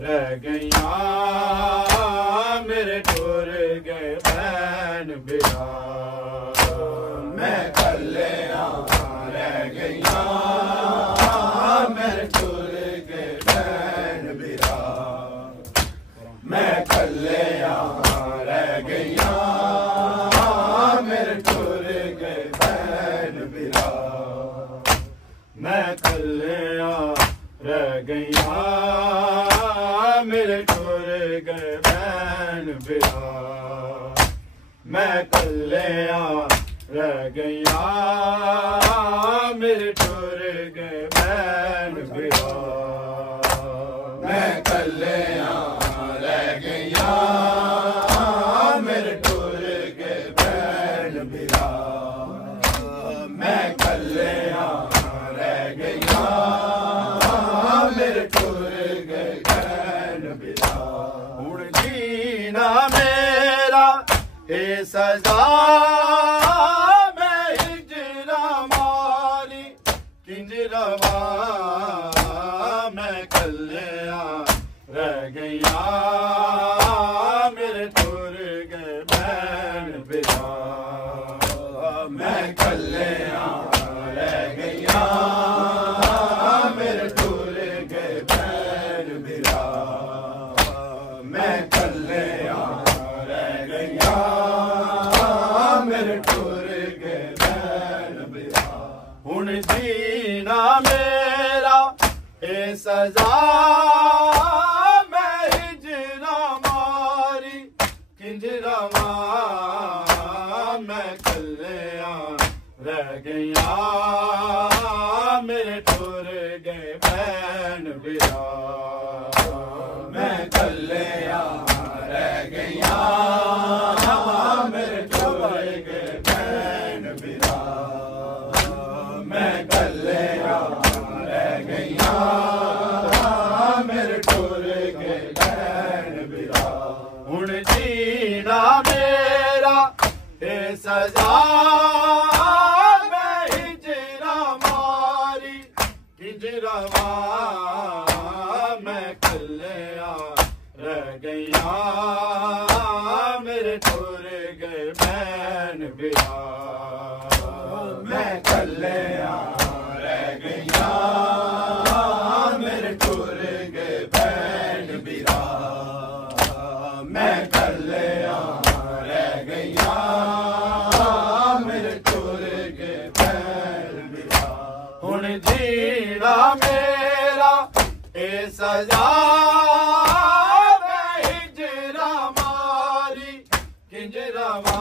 रह गईया मेरे टुर गए भैन बिरा मैं कल्लिया रह गईया मेरे टुर गए भैन बिरा मैं कल्लिया रह गईया मेरे टुर गए भैन बिरा मैं कल्लिया रह गईया मेरे टुर गए भैन बिरा मैं कल्लिया रह गईया मेरे टुर गए भैन बिरा मैं कल्लिया रह गईया मेरे टुर गए भैन बिरा मैं कल्लिया रह गईया मेरे टुर गए भैन बिरा हुण जीना मेरा ए सजा मैं हिजरा मारी किंज रवा मैं कल्लिया रह गईया मेरे टुर गए भैन बिरा मैं कल्लिया रह गईया मेरे टुर गए भैन बिरा मैं कल्लिया रह गईया मेरे टुर गए भैन बिरा हुण जीना मेरा ए सजा मैं हिजरा मारी किंज रवा मैं कल्लिया रह गईया मेरे टुर गए भैन बिरा मैं कल्लिया रह गईया मेरे टुर गए भैन बिरा मैं कल्लिया रह गईया मेरे टुर गए भैन बिरा हुण जीना मेरा ए सजा मैं हिजरा मारी किंज रवा मैं कल्लिया रह गईया मेरे टुर गए भैन बिरा मैं कल्लिया रह गईया मेरे टुर गए भैन बिरा मैं कल्लिया रह गईया मेरे टुर गए भैन बिरा हुण जीना मेरा ए सजा मैं हिजरा मारी किंज रवा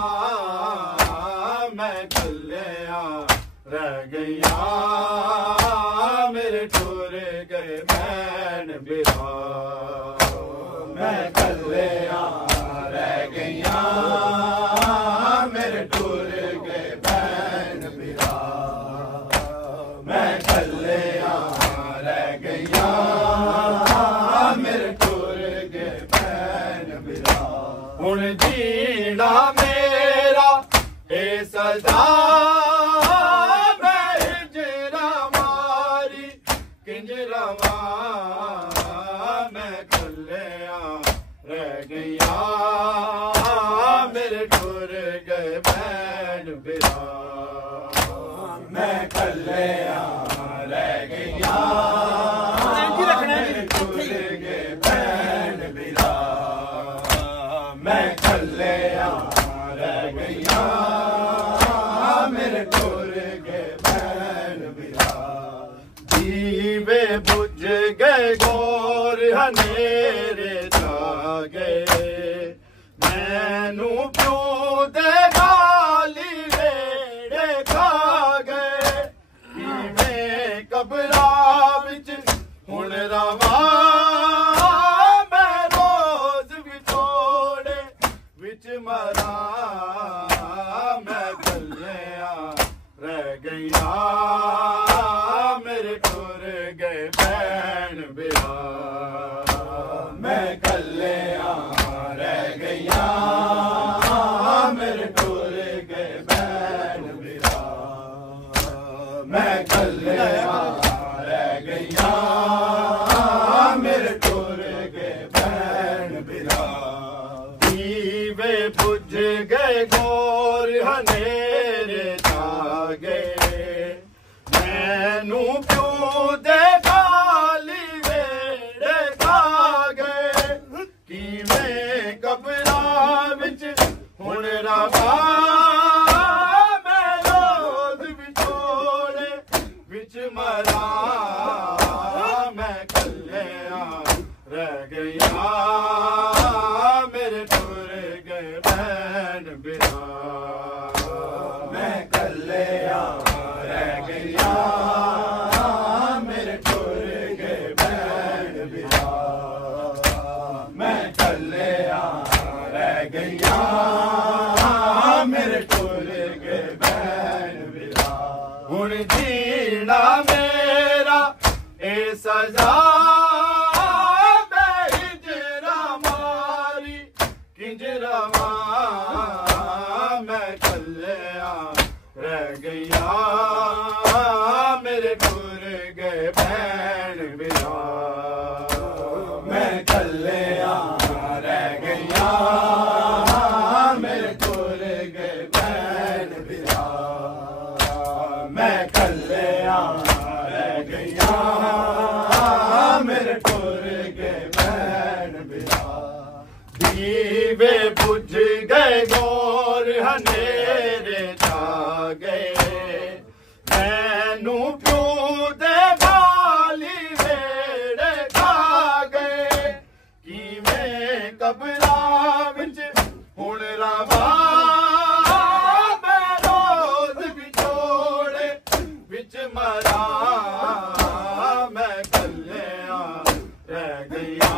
मैं कल्लिया रह गईया मेरे टुर गए भैन बिरा मैं कल्लिया रह गईया मेरे टुर गए भैन बिरा मैं कल्लिया रह गईया मेरे टुर गए भैन बिरा हुण जीना मेरा ए सजा मैं हिजरा मारी किंज रवा मैं कल्लिया रह गईया मेरे टुर गए भैन बिरा मैं कल्लिया रह गईया मेरे टुर गए भैन बिरा मैं कल्लिया रह गईया मेरे टुर गए भैन बिरा दीवे बुझ गए गोर हनेरे छा गए मैनू प्यों दे गाली वेड़े खा गए इवें कबरा विच हुण रवा मैं रोज विछोड़े विच मरा मैं कल्लिया रह गईया मेरे टुर गए भैन बिरा मैं कल्लिया रह गईया मेरे टुर गए भैन बिरा मैं कल्लिया रह गईया कलिया रह गया मेरे टुर गए बैन बिरा मैं कलिया रह गया मेरे टुर गए बैन बिरा मैं कलिया रह गया मेरे टुर गए बैन बिरा हुण जीना मेरा ए सजा मैं कलिया रह गया मेरे टुर गए बैन बिरा मैं कलिया रह गया मेरे टुर गए बैन बिरा मैं कलिया रह गया मेरे टुर गए बैन बिरा दीवे बुझ गए गौर हनेरे छा गए मैनू प्यो दे बाली वेड़े खा गए किवें कबरा विच हुण रवा मैं रोज विछोड़े विच मरा मैं कलिया रह गया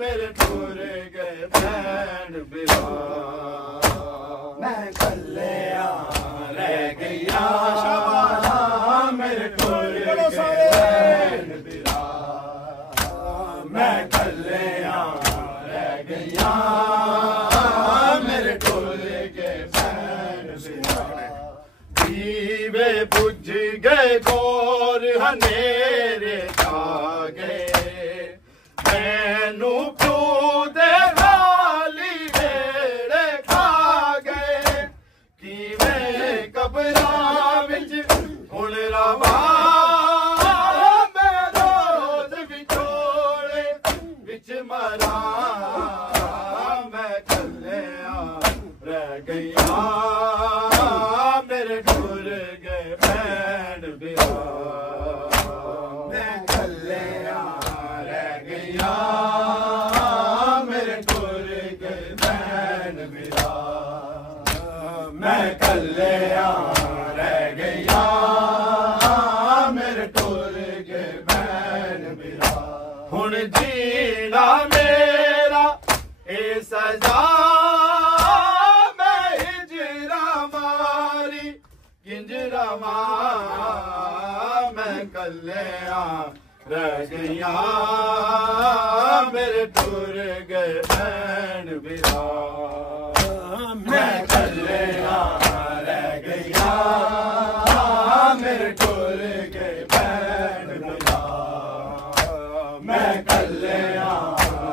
मेरे टुर गए बैन बिरा मैं कलिया रह गया मेरे टुर गए बैन बिरा मैं कलिया रह गया मेरे टुर गए बैन बिरा दीवे बुझ गए गौर हनेरे छा गए मैनू प्यो दे बाली वेड़े खा गए किवें कबरा विच हुण रवा मैं रोज विछोड़े विच मरा मैं कलिया रह गया मेरे टुर गए बैन बिरा मैं कलिया रह गया मेरे टुर गए बैन बिरा मैं कलिया रह गया मेरे टुर गए बैन बिरा हुण जीना मेरा ए सजा मैं हिजरा मारी किंजरा मैं कलिया रह गया मेरे टुर गए बैन बिरा मैं कलिया रह गया मेरे टुर गए बैन बिरा मैं कलिया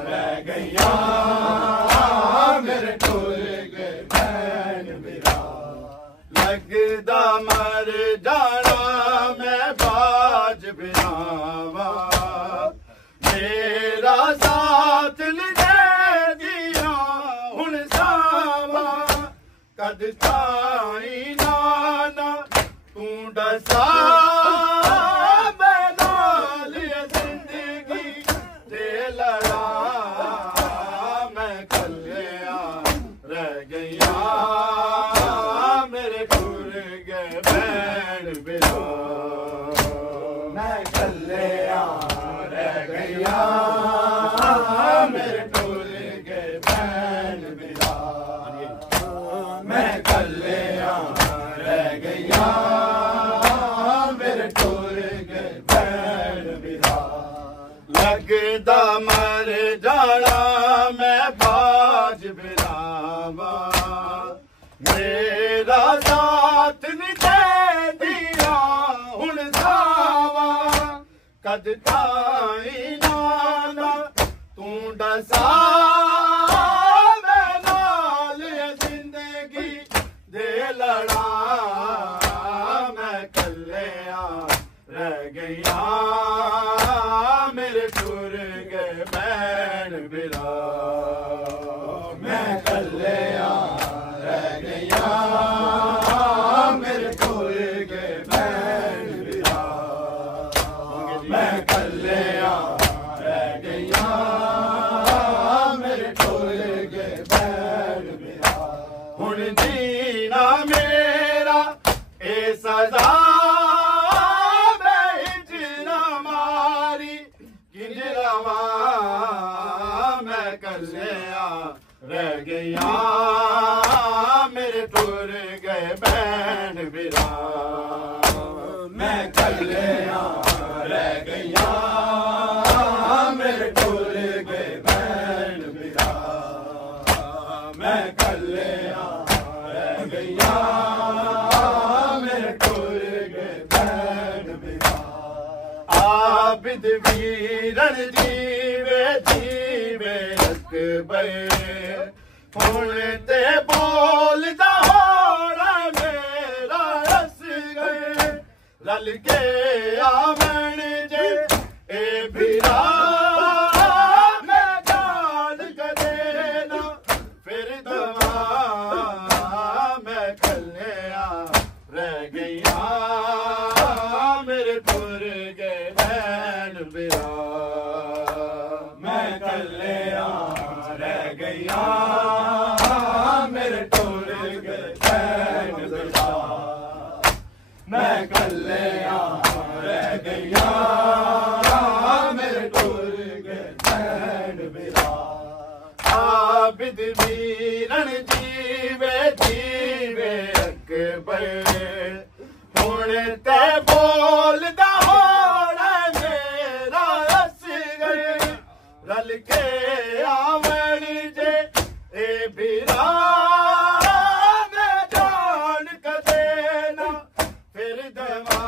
रह गया मेरे टुर गए बैन बिरा लगदा मर जाना मैं बाज बिरावा मेरा साथ ले दिया हुण सावा कद ताई नाना तू डसा मैं नाल जिंदगी दे लड़ा मैं कलिया रह गया मेरे टुर गए बैन बिरा मैं कलिया रह गया मेरे टुर गए बैन बिरा मैं कलिया रह गया मेरे टुर गए बैन बिरा लगदा मर जाना मैं बाज बिरावा मेरा साथ नहीं दे दिया हुण सावा कद ताई नाना तू डसा मैं नाल जिंदगी दे लड़ा मैं कलिया रह गया मेरे टुर गए बैन बिरा मैं कलिया रह गया मेरे टुर गए बैन बिरा मैं कलिया किंज रवा मैं कल्लिया रह गया मेरे टुर गए बैन बिरा मैं कल्लिया रह गया मेरे टुर गए बैन बिरा मैं कल्लिया रह गया मेरे टुर गए बैन बिरा आबिद वीरन जीवे जीवे अकबर हुण ते बोलदा होड़ा मेरा रस गए रल के आवन जे ए बिरा मैं जान कदे ना फिर दवा मैं कल्लिया रह गया मेरे टुर गए बैन बिरा मैं कल्लिया रह गया मेरे टुर गए बैन बिरा मैं कल्लिया रह गया मेरे टुर गए बैन बिरा आबिद वीरन जीवे जीवे अकबर हुण ते बोलदा होड़ा मेरा रस गए रल के आवन जे ए बिरा मैं जान कदे ना फिर दवा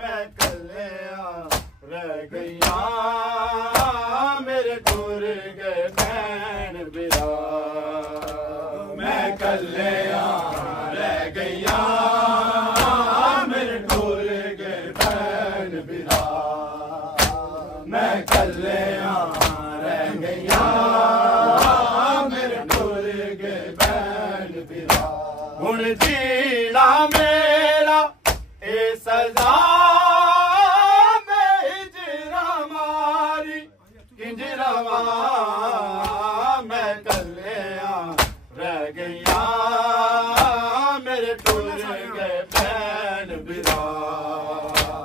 मैं कल्लिया रह गया मेरे टुर गए बैन बिरा मैं कल्लिया रह गया मेरे टुर गए बैन बिरा मैं कल्लिया रह गया मेरे टुर गए बैन बिरा हुण जीना मेरा ए सजा मैं हिजरा मारी किंज रवा मैं कल्लिया रह गया मेरे टुर गए बैन बिरा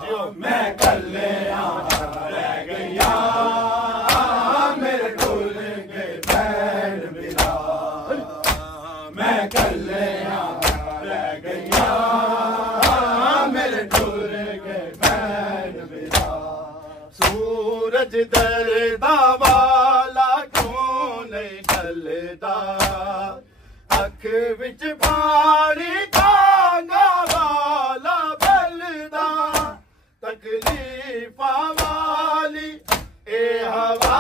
जो मैं कल्लिया रह गया मेरे टुर गए बैन बिरा मैं कल्लिया रह गया मेरे टुर गए बैन बिरा सूरज दरदा वाला क्यों नहीं ढलदा अख विच पानी कांगा वाला बलदा तकलीफा वाली ए हवा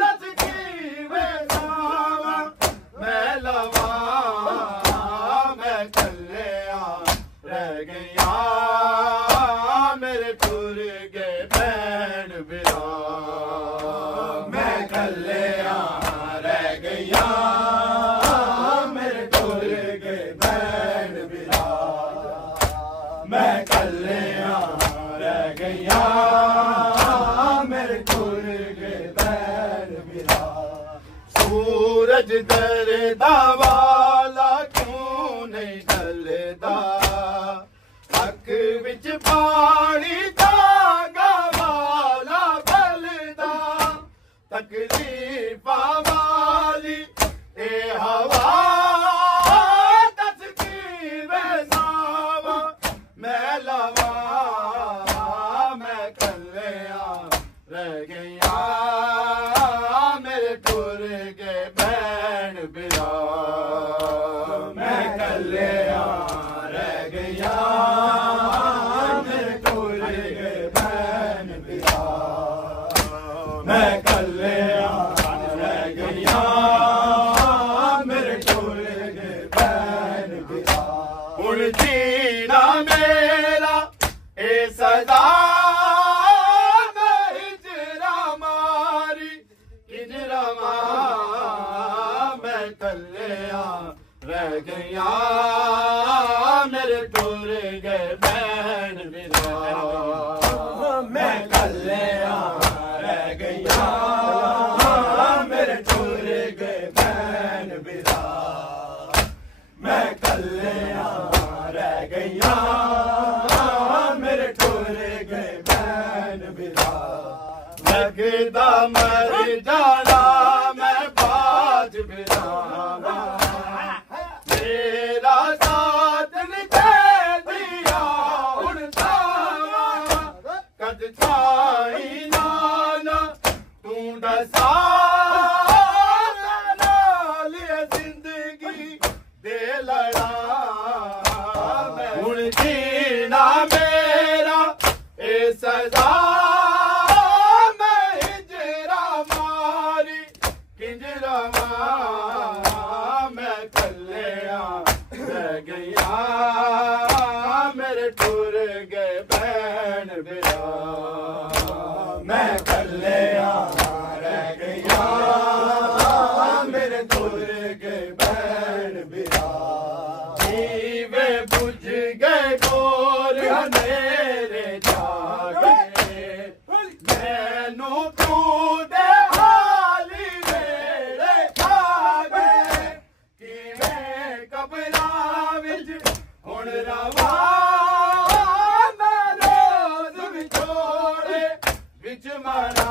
दस कीवे सावा मैं लवा मैं कल्लिया रह गया मेरे टुर गए बैन बिरा मैं कल्लिया रह गया मेरे टुर गए बैन बिरा मैं कल्लिया रह गया मेरे टुर गए बैन बिरा सूरज दरदा वाला क्यों नहीं ढलदा अख विच पानी धागा वाला बलदा तकलीफा वाली ए हवा दस कीवे सावा मैं लवा मैं कल्लिया रह गया मेरे टुर गए बैन बिरा मैं कल्लिया रह गया मेरे टुर गए बैन बिरा मैं कल्लिया रह गया मेरे टुर गए बैन बिरा हुण जीना मेरा ए सदा मैं हिजरा मारी किंज रवा मैं कल्लिया रह गया मेरे टुर गए बैन बिरा मैं कल्लिया रह गया लगदा मर जाना मैं बाज बिरावा तेरा साथ नहीं दे दिया हुण सावा कद छाई नाना तू दसा नाल जिंदगी दे लड़ा हुण जीना मेरा ए सजा मेरे टूर गए बैन बिरा मैं कल्लिया रह गया मेरे टूर गए बैन बिरा दीवे बुझ गए गोर अंधेरे जागे मैनू तू दे हाली मेरे खागे किवें कबरां विच हुण रवा मैं रोज विछोड़े विच मरा